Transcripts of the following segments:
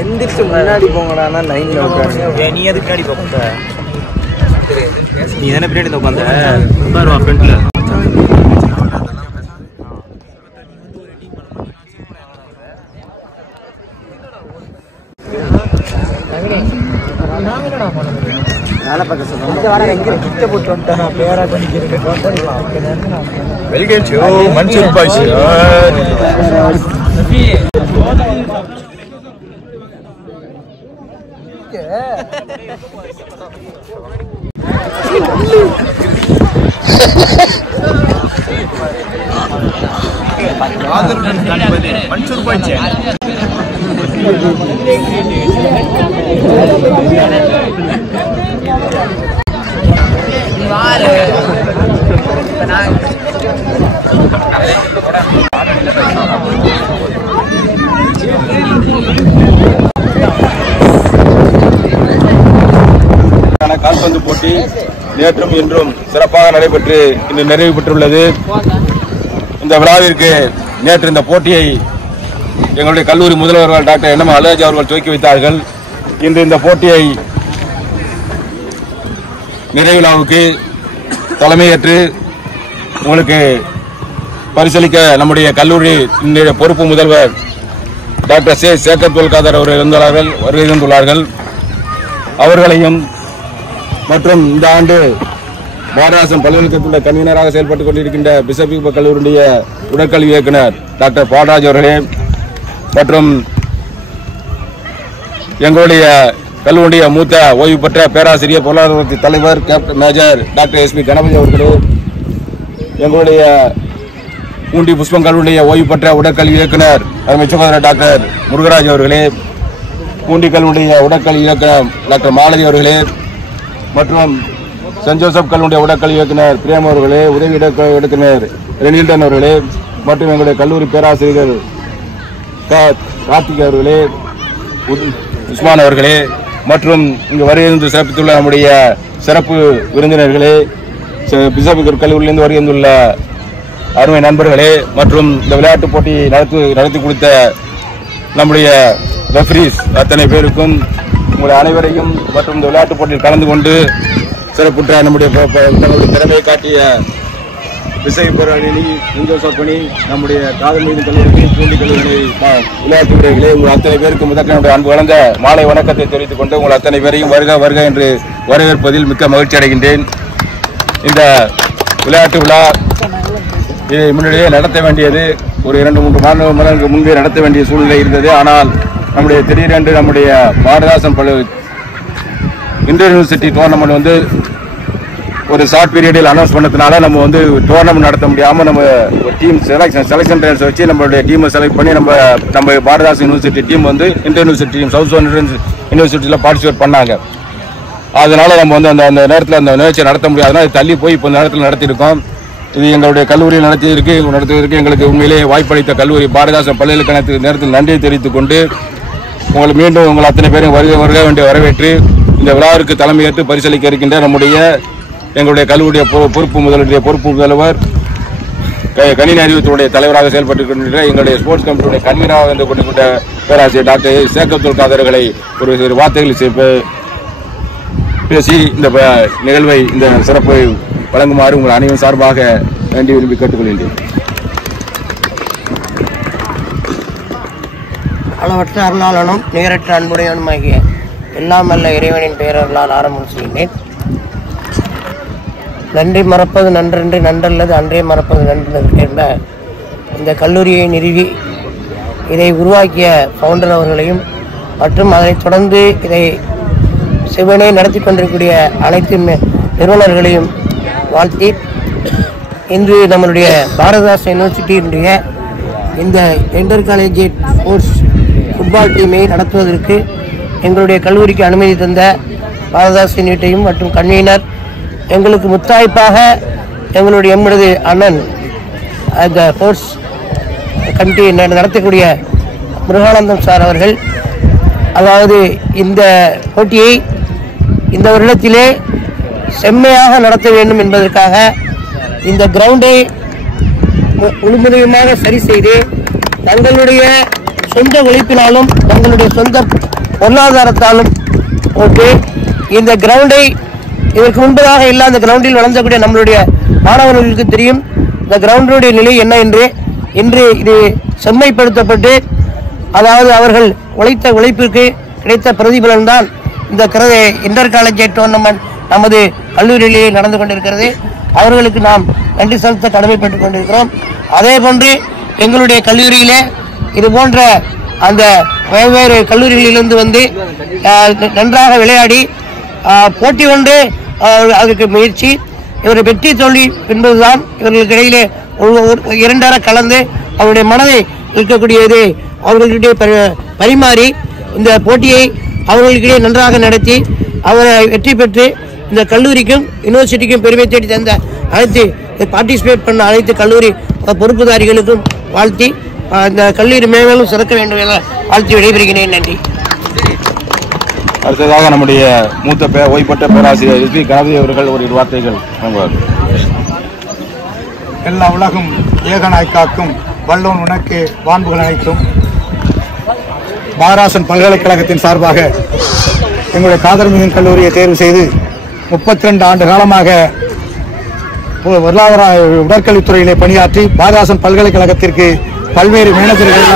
எந்திரிச்சு முன்னாடி போங்கடானா லைன்ல உட்காருங்க. நீ எதுக்கு பின்னாடி போக? நீ தானே பின்னாடி உட்காந்த உட்காருவா ஃப்ரெண்ட்ல. வேலை பார்க்க சொல்லுங்க. எங்க கிட்ட போட்டு வந்துட்டா பேரா பண்ணிக்கிறேன். Welcome to Mansoor boys. Mansoor boys. கால்பந்து போட்டி நேற்றும் இன்றும் சிறப்பாக நடைபெற்று இன்று நிறைவு பெற்றுள்ளது. இந்த விழாவிற்கு நேற்று இந்த போட்டியை எங்களுடைய கல்லூரி முதல்வர்கள் டாக்டர் என்.எம். அழகாஜி அவர்கள் துவக்கி வைத்தார்கள். இன்று இந்த போட்டியை நிறைவு விழாவுக்கு தலைமையேற்று உங்களுக்கு பரிசீலிக்க நம்முடைய கல்லூரி பொறுப்பு முதல்வர் டாக்டர் சேகர் தொல்காதர் அவர்கள் வருகை தந்துள்ளார்கள். அவர்களையும் மற்றும் இந்த ஆண்டு பாரதாசன் பல்கலைக்கழகத்தில் கன்வீனராக செயல்பட்டுக் கொண்டிருக்கின்ற பிசப் கல்லூரியுடைய உடற்கல்வி இயக்குனர் டாக்டர் பால்ராஜ் அவர்களே மற்றும் எங்களுடைய கல்லூரிய மூத்த ஓய்வு பெற்ற பேராசிரியர் பொருளாதார தலைவர் captain major doctor S P. Ganapathi அவர்களே, எங்களுடைய பூண்டி புஷ்பம் கல்லூரிய ஓய்வு பெற்ற உடற்கல்வி இயக்குனர் சகோதரர் டாக்டர் முருகராஜ் அவர்களே, பூண்டி கல்லூரிய உடற்கல்வி இயக்குனர் டாக்டர் மாலதி அவர்களே மற்றும் சென்ட் ஜோசப் கல்லூரிய உடற்கல்வி இயக்குனர் பிரேம் அவர்களே, உதவி இயக்குனர் ரெனில்டன் அவர்களே மற்றும் எங்களுடைய கல்லூரி பேராசிரியர் கார்த்திக் அவர்களே, உஸ்மான் அவர்களே மற்றும் இங்கு வருகின்ற சிறப்பித்துள்ள நம்முடைய சிறப்பு விருந்தினர்களே, பிசப் கல்லூரியிலிருந்து வருகின்ற அருமை நண்பர்களே மற்றும் இந்த விளையாட்டுப் போட்டியை நடத்தி கொடுத்த நம்முடைய ரெஃபரீஸ் அத்தனை பேருக்கும் உங்களுடைய அனைவரையும் மற்றும் இந்த விளையாட்டுப் போட்டியில் கலந்து கொண்டு சிறப்புற்ற நம்முடைய திறமையை காட்டிய விசைப்பணி அணி நம்முடைய காதல் மீது கல்லூரி பூண்டி கல்லூரி விளையாட்டு வீரர்களே, உங்கள் அத்தனை பேருக்கு முதற்க என்னுடைய அன்பு கலந்த மாலை வணக்கத்தை தெரிவித்துக் கொண்டு உங்கள் அத்தனை பேரையும் வருக வருக என்று வரவேற்பதில் மிக்க மகிழ்ச்சி அடைகின்றேன். இந்த விளையாட்டு விழா இதை முன்னிடையே நடத்த வேண்டியது ஒரு 2-3 மாதங்களுக்கு முன்பே நடத்த வேண்டிய சூழ்நிலை இருந்தது. ஆனால் நம்முடைய திடீரென்று நம்முடைய பாரதாசன் இன்டர் யூனிவர்சிட்டி டோர்னமெண்ட் ஒரு ஷார்ட் பீரியடில் அனௌன்ஸ் பண்ணதுனால நம்ம டோர்னமெண்ட் நடத்த முடியாமல் நம்ம டீம் செலக்ஷன் ட்ரையல்ஸ் வச்சு நம்மளுடைய டீமை செலக்ட் பண்ணி நம்ம Bharathidasan university team inter university team south zone யூனிவர்சிட்டியில் பார்ட்டிசிபேட் பண்ணாங்க. அதனால நம்ம அந்த நேரத்தில் அந்த நிகழ்ச்சியை நடத்த முடியாதுன்னா தள்ளி போய் இப்போ இந்த நேரத்தில் நடத்தியிருக்கோம். இது எங்களுடைய கல்லூரியில் நடத்துவதற்கு எங்களுக்கு உண்மையிலேயே வாய்ப்பளித்த கல்லூரி பாரதாசன் பல்கலைக்கழகத்துக்கு நேரத்தில் நன்றியை தெரிவித்துக் கொண்டு மீண்டும் உங்கள் அத்தனை பேரும் வருக வேண்டிய வரவேற்று இந்த விழாவிற்கு தலைமையேற்று பரிசீலிக்க இருக்கின்ற நம்முடைய எங்களுடைய கல்லூரிய பொறுப்பு முதல்வர் கணினி அறிவுத்துறையுடைய தலைவராக செயல்பட்டுக் கொண்டிருக்கிற எங்களுடைய ஸ்போர்ட்ஸ் கமிட்டியுடைய கன்வீனராக இருந்து கொண்டிருக்கின்ற பேராசிரியர் டாக்டர் சேகர் தொல்காதர்களை ஒரு வார்த்தைகள் பேசி இந்த நிகழ்வை இந்த சிறப்பை வழங்குமாறு உங்கள் அனைவரும் சார்பாக வேண்டி விரும்பி கேட்டுக்கொள்கின்றேன். அளவற்ற அருளாளனும் நிகரற்ற அன்புடையவனுமாகிய எல்லாம் அல்ல இறைவனின் பெயர்களால் ஆரம்பம் செய்கிறேன். நன்றி மறப்பது நன்றன்று நன்றல்லது அன்றே மறப்பது நன்று என்ற இந்த கல்லூரியை நிறுவி இதை உருவாக்கிய ஃபவுண்டர் அவர்களையும் மற்றும் அதனைத் தொடர்ந்து இதை சிவனே நடத்தி கொண்டிருக்கூடிய அனைத்து நிறுவனர்களையும் வாழ்த்தி இன்று நம்மளுடைய பாரதாசன் யூனிவர்சிட்டியினுடைய இந்த இன்டர் காலேஜியேட் ஸ்போர்ட்ஸ் ஃபுட்பால் டீமை நடத்துவதற்கு எங்களுடைய கல்லூரிக்கு அனுமதி தந்த பாரதாசன் யூனிவர்சிட்டியும் மற்றும் கன்வீனர் எங்களுக்கு முத்தாய்ப்பாக எங்களுடைய எம்மது அண்ணன் அந்த ஸ்போர்ட்ஸ் கமிட்டி நடத்தக்கூடிய முருகானந்தம் சார் அவர்கள், அதாவது இந்த போட்டியை இந்த வருடத்திலே செம்மையாக நடத்த வேண்டும் என்பதற்காக இந்த கிரவுண்டை முழுமையாக சரி செய்து தங்களுடைய சொந்த உழைப்பினாலும் தங்களுடைய சொந்த பொருளாதாரத்தாலும் போட்டு இந்த கிரவுண்டை இதற்கு முன்பதாக இல்லாத அந்த கிரவுண்டில் வளர்ந்தக்கூடிய நம்மளுடைய மாணவர்களுக்கு தெரியும் இந்த கிரவுண்டுடைய நிலை என்ன என்று. இன்று இது செம்மைப்படுத்தப்பட்டு அதாவது அவர்கள் உழைத்த உழைப்பிற்கு கிடைத்த பிரதிபலன் தான் இந்த இன்டர் காலேஜ் டோர்னமெண்ட் நமது கல்லூரியிலேயே நடந்து கொண்டிருக்கிறது. அவர்களுக்கு நாம் நன்றி செலுத்த கடமைப்பட்டுக் கொண்டிருக்கிறோம். அதே போன்று எங்களுடைய கல்லூரியிலே இது போன்ற அந்த வெவ்வேறு கல்லூரிகளிலிருந்து வந்து நன்றாக விளையாடி போட்டி கொண்டு அதற்கு முயற்சி இவர் வெற்றி தோல்வி என்பதுதான் இவர்களுக்கு இடையிலே இரண்டர கலந்து அவருடைய மனதை இருக்கக்கூடியது அவர்களுடைய பரிமாறி இந்த போட்டியை அவர்களுக்கிடையே நன்றாக நடத்தி அவரை வெற்றி பெற்று இந்த கல்லூரிக்கும் யூனிவர்சிட்டிக்கும் பெருமை தேடி தந்த அனைத்து பார்ட்டிசிபேட் பண்ண அனைத்து கல்லூரி பொறுப்புதாரிகளுக்கும் வாழ்த்தி இந்த கல்லூரி மேலும் சிறக்க வேண்டும் என வாழ்த்தி விடைபெறுகிறேன். நன்றி. அடுத்ததாக நம்முடைய மூத்த ஓய்வுபெற்ற பேராசிரியர் எஸ் பி கணபதி அவர்கள் ஒரு வார்த்தைகள் எல்லா உலகம் ஏகனாய் காக்கும் வல்லோன் உனக்கு வான்புகள் அனைத்தும். பாராசன் பல்கலைக்கழகத்தின் சார்பாக எங்களுடைய காதர்மிகன் கல்லூரியை தேர்வு செய்து 32 ஆண்டு காலமாக பொருளாதார உடற்கல்வித்துறையிலே பணியாற்றி பாராசன் பல்கலைக்கழகத்திற்கு பல்வேறு மேனேஜர்கள்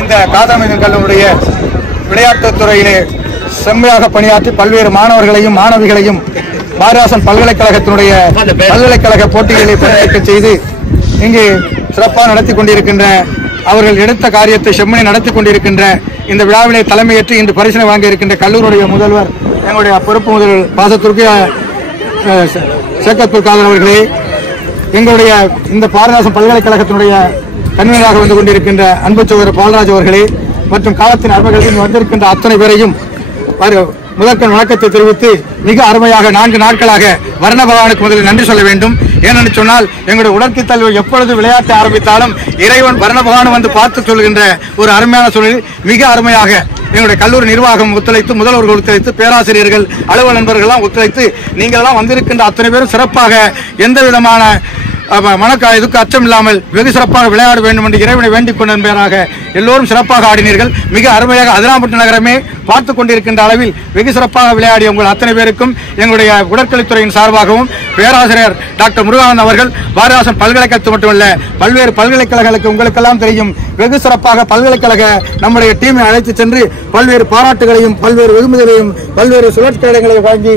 இந்த காதர்மிகன் கல்லூரியுடைய விளையாட்டுத் துறையிலே செம்மையாக பணியாற்றி பல்வேறு மாணவர்களையும் மாணவிகளையும் பாரதாசன் பல்கலைக்கழகத்தினுடைய பல்கலைக்கழக போட்டிகளை பங்கேற்க செய்து இங்கு சிறப்பாக நடத்தி கொண்டிருக்கின்ற அவர்கள் எடுத்த காரியத்தை செம்மனை நடத்தி கொண்டிருக்கின்ற இந்த விழாவினை தலைமையேற்று இன்று பரிசனை வாங்க இருக்கின்ற கல்லூரியுடைய முதல்வர் எங்களுடைய பொறுப்பு முதல்வர் பாசத்திற்கு சேகத்பூர் காதர் அவர்களே, எங்களுடைய இந்த பாரதாசன் பல்கலைக்கழகத்தினுடைய கன்வீனராக வந்து கொண்டிருக்கின்ற அன்பு சகோதரர் பால்ராஜ் அவர்களே மற்றும் காலத்தின் அன்பர்களுக்கு வந்திருக்கின்ற அத்தனை பேரையும் முதற்கண் வணக்கத்தை தெரிவித்து மிக அருமையாக 4 நாட்களாக வர்ண பகவானுக்கு முதலில் நன்றி சொல்ல வேண்டும். ஏனென்று சொன்னால் எங்களுடைய உடற்கல்வி எப்பொழுது விளையாட்டை ஆரம்பித்தாலும் இறைவன் வர்ண பகவான் வந்து பார்த்து சொல்கின்ற ஒரு அருமையான சூழலில் மிக அருமையாக எங்களுடைய கல்லூரி நிர்வாகம் ஒத்துழைத்து முதல்வர்கள் ஒத்துழைத்து பேராசிரியர்கள் அலுவலர் நண்பர்கள்லாம் ஒத்துழைத்து நீங்களெல்லாம் வந்திருக்கின்ற அத்தனை பேரும் சிறப்பாக எந்த விதமான இதுக்கு அச்சம் இல்லாமல் வெகு சிறப்பாக விளையாட வேண்டும் என்று இறைவனை வேண்டிக் கொண்ட பேராக எல்லோரும் சிறப்பாக ஆடினீர்கள். மிக அருமையாக அதிராம்பட்டு நகரமே பார்த்து கொண்டிருக்கின்ற அளவில் வெகு சிறப்பாக விளையாடிய உங்கள் அத்தனை பேருக்கும் எங்களுடைய உடற்கல்வித்துறையின் சார்பாகவும் பேராசிரியர் டாக்டர் முருகானந்த் அவர்கள் பாரதாசன் பல்கலைக்கழகத்து மட்டுமல்ல பல்வேறு பல்கலைக்கழகங்களுக்கு உங்களுக்கெல்லாம் தெரியும் வெகு சிறப்பாக பல்கலைக்கழக நம்முடைய டீமை அழைத்து சென்று பல்வேறு பாராட்டுகளையும் பல்வேறு வெகுமதிகளையும் பல்வேறு சுழற்கலைகளை வாங்கி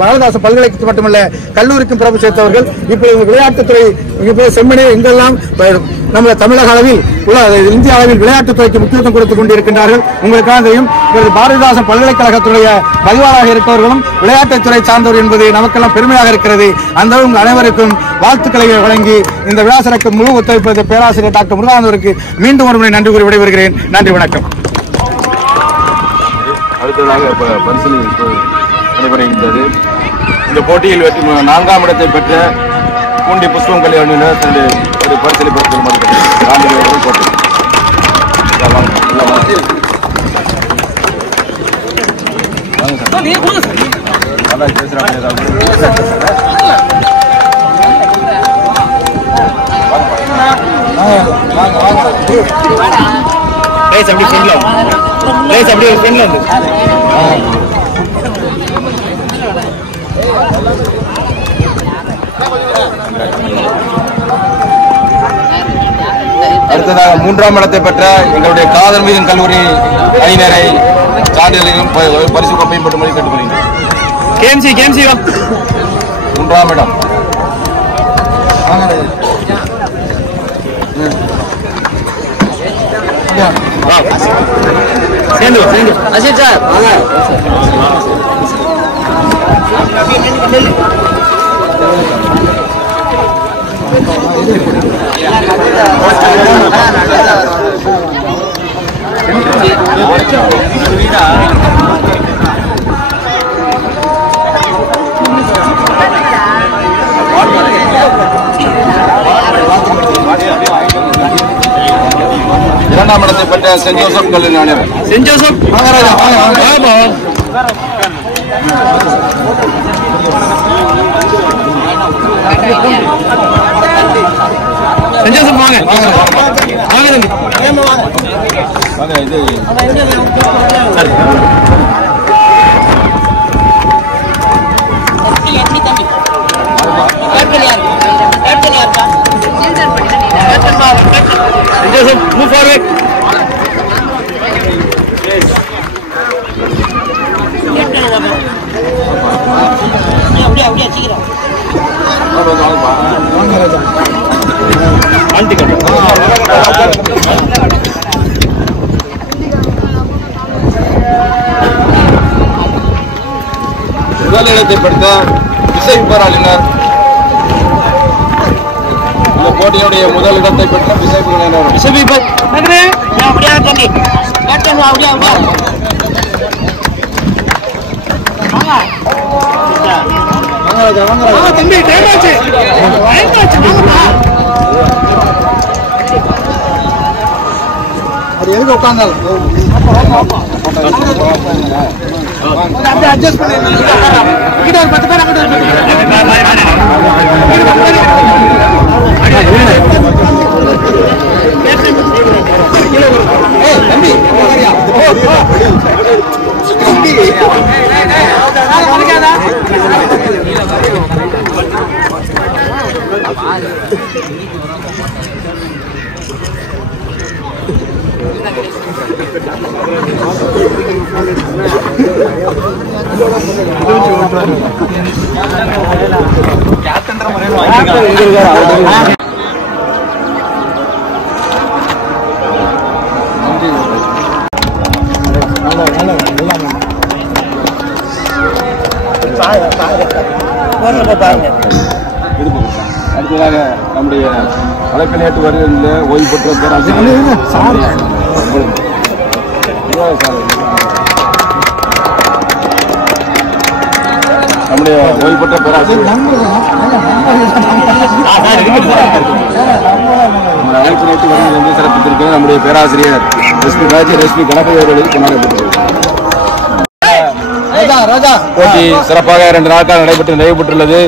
பாரதாசன் பல்கலைக்கழகத்து மட்டுமல்ல கல்லூரிக்கும் பிரபு சேர்த்தவர்கள். இப்போது விளையாட்டுத்துறை இப்போ செம்மனே எங்கெல்லாம் நம்ம தமிழக அளவில் இந்திய அளவில் விளையாட்டுத்துறைக்கு முக்கியத்துவம் கொடுத்துக் கொண்டிருக்கின்றார்கள். உங்களுக்காக தெரியும் பாரதிதாசன் பல்கலைக்கழகத்துடைய பதிவாளராக இருப்பவர்களும் விளையாட்டுத்துறை சார்ந்தவர் என்பது நமக்கெல்லாம் பெருமையாக இருக்கிறது. அந்த உங்கள் அனைவருக்கும் வாழ்த்துக்களை வழங்கி இந்த விழாசனுக்கு முழு ஒத்துழைப்பது பேராசிரியர் டாக்டர் முருகானந்தருக்கு மீண்டும் ஒரு முறை நன்றி கூறி விடைபெறுகிறேன். நன்றி, வணக்கம். அடுத்ததாக பரிசீலனை நடைபெறுகின்றது. இந்த போட்டியில் 4ஆம் இடத்தை பெற்ற பூண்டி புஷ்பம் கல்யாணியினர் தன்னுடைய ஒரு பரிசீலனை போட்டி அடுத்ததாக 3ஆம் இடத்தை பெற்ற எங்களுடைய காதர்மிகன் கல்லூரி அணியினரை சான்றிதழையும் பரிசு கோப்பையும் பெற்றும்படி கேட்டுக்கொள்கிறேன். 3ஆம் இடம் இரண்டாம் இடத்தை பெற்ற சென்ட் ஜோசப் கல்லூரி அணியினர். Saint Joseph Maharaja saint Joseph வாங்க இது move forward. முதல் இடத்தை பெற்ற விசை போராளினர். இந்த போட்டியுடைய முதல் இடத்தை பெற்ற விசை அது எதுக்கு உட்கார்ந்தாலும் அட்ஜஸ்ட் பண்ணி ஒரு 10 பேர் அடுத்ததாக நம்முடைய வழக்கறிஞர் வருகின்ற ஓய்வு பெற்ற பேராசிரியர் நம்முடைய ஓய்வு பெற்ற பேராசிரியர் வழக்கறிஞர் வருகின்ற சிறப்பித்திருக்கிற நம்முடைய பேராசிரியர் எஸ்பி ராஜ் எஸ்பி கணபதி அவர்களுக்கு கொண்டாடப்பட்டிருக்கிறது. போட்டி சிறப்பாக 2 நாட்கள் நடைபெற்றுள்ளது.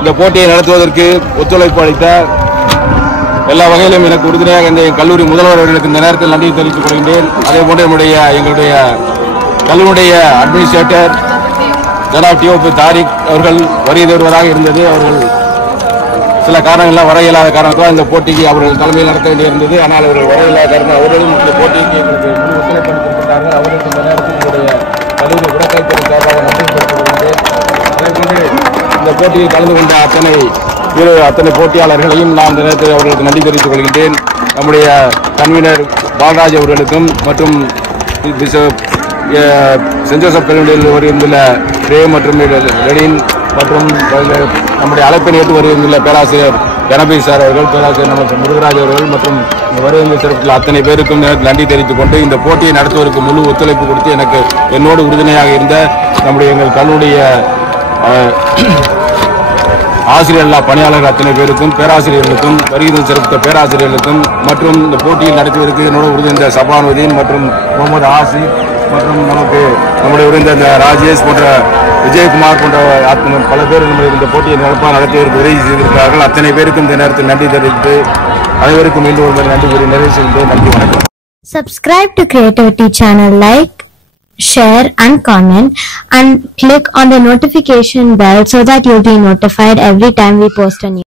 இந்த போட்டியை நடத்துவதற்கு ஒத்துழைப்பு அளித்த எல்லா வகையிலும் எனக்கு உறுதுணையாக இந்த கல்லூரி முதல்வர் அவர்களுக்கு இந்த நேரத்தில் நன்றி தெரிவித்துக் கொள்கின்றேன். அதே போன்று எங்களுடைய கல்லூரிய அட்மினிஸ்ட்ரேட்டர் ஜனாப் டிஓபி தாரிக் அவர்கள் வருகை தருவதாக இருந்தது. அவர்கள் சில காரணங்களால் வர இயலாத காரணத்தால் இந்த போட்டிக்கு அவர்கள் தலைமையில் நடத்த வேண்டியிருந்தது. ஆனால் அவர்கள் வர இயலாத காரணம் அவர்களும் இந்த போட்டிக்கு எங்களுக்கு ஒத்துழைப்பு அளித்திருக்கிறார்கள். அவர்களுக்கு இந்த நேரத்தில் எங்களுடைய கல்லூரி உடற்கல்வித்துறை சார்பாக நன்றி தெரிவித்துக் கொள்கின்றேன். அதேபோன்று இந்த போட்டியில் கலந்து கொண்ட அத்தனை போட்டியாளர்களையும் நான் இந்த நேரத்தில் அவர்களுக்கு நன்றி தெரிவித்துக் கொள்கின்றேன். நம்முடைய கன்வீனர் பாலராஜ் அவர்களுக்கும் மற்றும் சென்ட் ஜோசப் கல்லூரியில் வருகின்ற ரே மற்றும் லெனின் மற்றும் நம்முடைய அழைப்பை ஏற்று வருகின்ற பேராசிரியர் கணபதி சார் அவர்கள், பேராசிரியர் நமக்கு முருகராஜ் அவர்கள் மற்றும் வருகின்ற சிறப்பில் அத்தனை பேருக்கும் நன்றி தெரிவித்துக் கொண்டு இந்த போட்டியை நடத்துவதற்கு முழு ஒத்துழைப்பு கொடுத்து என்னோடு உறுதுணையாக இருந்த எங்கள் கல்லூரிய ஆசிரியர் பணியாளர்கள் அத்தனை பேருக்கும், பேராசிரியர்களுக்கும், வருகை சிறப்பித்த பேராசிரியர்களுக்கும் மற்றும் இந்த போட்டியில் நடத்துவதற்கு என்னோட உறுதிந்த சபானுதீன் மற்றும் முகமது ஆசிப் மற்றும் நம்முடைய உறுதிந்த ராஜேஷ் போன்ற விஜயகுமார் போன்ற பல பேர் இந்த போட்டியை நடத்துவதற்கு உதவி செய்திருக்கிறார்கள். அத்தனை பேருக்கும் இந்த நேரத்தில் நன்றி தெரிவித்து அனைவருக்கும் மீண்டும் ஒரு நன்றி கூறி நிறைவு செய்கின்றேன். நன்றி, வணக்கம். Subscribe to Creativity channel, like, share and comment, and click on the notification bell so that you'll be notified every time we post a new